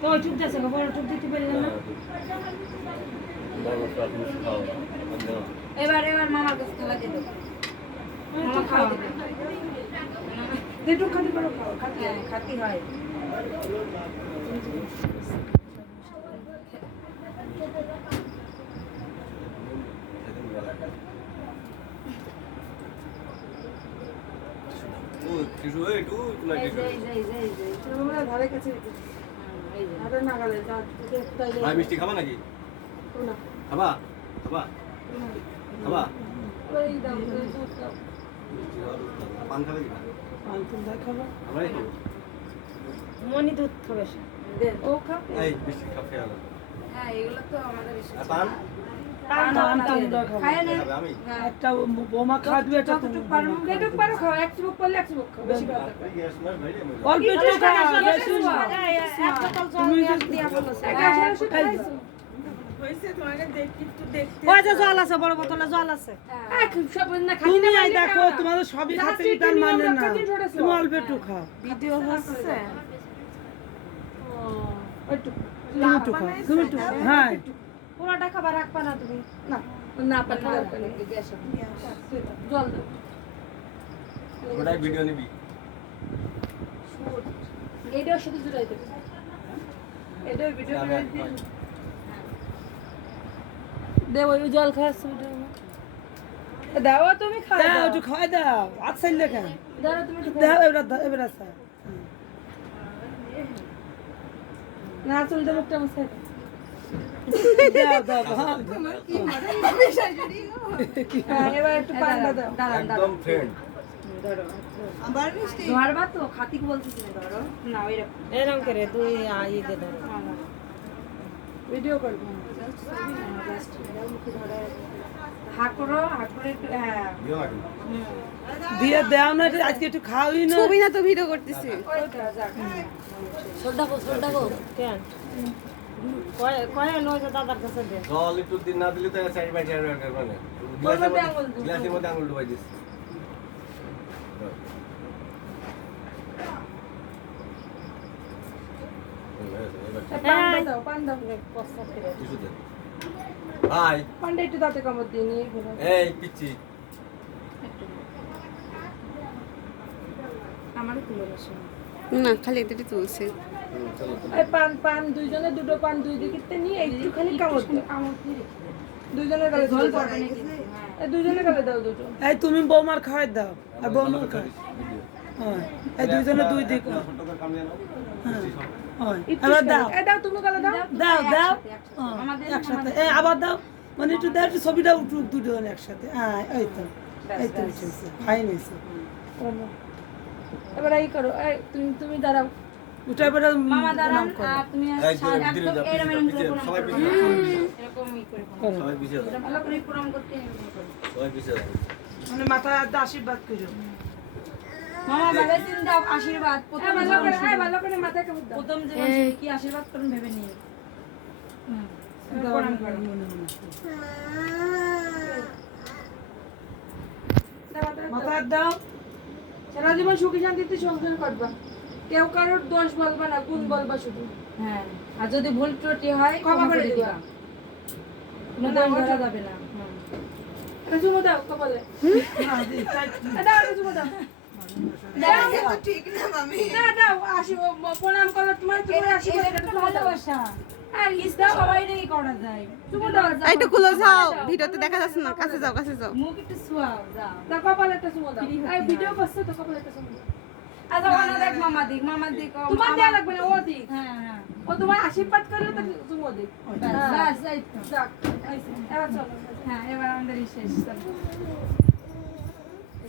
তো চুপ যাচ্ছে গো, বড় চুপ দিতে পারলেন না। এবার মামার কাছে খেলা দিয়ে দেবো। মামা খাওয়া দেবে। যেটুক খালি বড় খাও, খাতি হয়। ধারে কাছে মিষ্টি খাবা নাকি? খাবা খাবা খাবা পান খাবে কি? আমরাই খাবো। মনি দুধ খাবে সে। ও খাবে। এই মিষ্টি খাবে আলো। হ্যাঁ, এগুলো তো আমাদের এসে। আর পান? পান খাবে। খায় না। খাবে আমি? একটা বৌমা খাওয়া দিবে, একটা যতটুকু পারো, যেটুকু পারো খাও। এক চুমুক করলে এক চুমুক খাও। বেশি খাও না। গ্যাস মার ভাইরে মরে। অল্প একটু খাও, বেশি না। একটা তল জল গ্যাস দিয়া বলছে। ওই যে জল আছে, বড় বোতলে জল আছে। তুমি আই দেখো, তোমাদের সবই খাতে তার মানে না। তুমি অল্প একটু খাও। ভিডিও হচ্ছে। তুমি একটু খাও, তুমি একটু খাও। হ্যাঁ, পুরোটা খাবার রাখবা না তুমি। না না পানি দরকার নেই, গ্যাস আছে। জল দাও। ওটাই ভিডিও নিবি। এইটাও শুধু জুড়াই দেবে। এটাও ভিডিও আমি করে আর দিই। খাই। দে ওই জল খাস দাও তুমি খাও। দাও, একটু খাওয়াই দাও। আচ্ছা লেখা দাও তুমি একটু দাও, এবার আসা না চলতে মুখটা মুছাই দাও দাও ভালো। হ্যাঁ, এবার একটু পান্ডা দাও। দাঁড়ান একদম ফ্রেন্ড। ধরো। ধরবা তো খাতি বলতেছি না, ধরো না ওইরকম এরকম করে তুই আই দে ধরো। ভিডিও করবো। হাঁ করো, হাঁ করে একটু, হ্যাঁ। দিও না কিন্তু। দিয়ে দাও না, এটা আজকে একটু খাওয়াই না। ছবি না তো ভিডিও করতেছি। ওইটা যাক। সোডা কেন কয় নয় দাদার কাছে দে। জল একটু দিন না দিলে তো সাইড বাই সাইড মানে গ্লাসের মধ্যে আঙুল ডুবাই দিস। পান্ডা দাও, পান্ডা। ভাই পান্ডা একটু দাঁতে কামড় দিয়ে নিয়ে ঘুরো। এই পিচ্ছি আমারও তুলে বসে। না খালি এটাই তুলছে। চলো তো। এই পান দুইজনে দুটো পান দুই দিকে নিয়ে একটুখানি কামড় দাও। দুইজনের গালে জল পড়বে নাকি? এই দুইজনের গালে দাও দুটো। এই তুমি বৌমার খাওয়াই দাও আর বৌমার খাও। হ্যাঁ, এই দুইজনে দুই দিক। ছোট করে কামিয়ে নাও। হ্যাঁ, এবার দাও এই দাও তুমি গালে দাও। দাও দাও আমাদের একসাথে। এই আবার দাও, মানে একটু দাও, একটু ছবিটা উঠুক দুজন একসাথে। হ্যাঁ, এই তো উঠেছে, খাই নিয়েছে। এবার এই করো, এই তুমি দাঁড়াও। উঠে এবারে মামা দাঁড়ান, প্রণাম করো। আর তুমি এই যে ভিতরে একদম যাও, এরম এরম করে প্রণাম সবাই করো। পিছিয়ে যাও। এরকমই করে প্রণাম করো। সবাই পিছিয়ে যাও। করো। ভালো করে প্রণাম করতে এরকম করো। সবাই পিছিয়ে যাও। মানে মাথায় হাত দিয়ে আশীর্বাদ করো। মামা ভেবে চিন্তা আশীর্বাদ প্রথম ভালো করে মাথায় কাপড় দাও। প্রথম জীবন শুরু কি আশীর্বাদ করুন ভেবে নিয়ে। প্রণাম করো। মাথায় হাত দাও। সারা জীবন সুখী শান্তিতে সংসার করবা। কেউ কারোর দোষ বলবা না, গুণ বলবা শুধু। হ্যাঁ, আর যদি ভুল ত্রুটি হয় ক্ষমা করে দিবা। কোনো দোষ ধরা যাবে না। এটা চুমো দাও কপালে। না, দি, তাই দাও এটা চুমো দাও। দাও ঠিক না মামি। না দাও প্রণাম করো তোমার আশীর্বাদ এটা তো ভালোবাসা। আর ইস দাও সবাই রেই করা যায়। চুমো দাও। একটু খুলে যাও, ভিডিওতে দেখা যাচ্ছে না। কাছে যাও, কাছে যাও। মুখ একটু সুয়াও যাও। দাও কপালে একটা চুমো দাও। এই ভিডিও করছো তো কপালে একটা চুমো দাও। আচ্ছা ওনা দেখ মামা দিক তোমার দেয়া লাগবে না, ও দিক। হ্যাঁ ও তোমার আশীর্বাদ করলে তো চুমো দিক। বাস এই তো যাক এবার চলো। হ্যাঁ এবার আমাদের শেষ।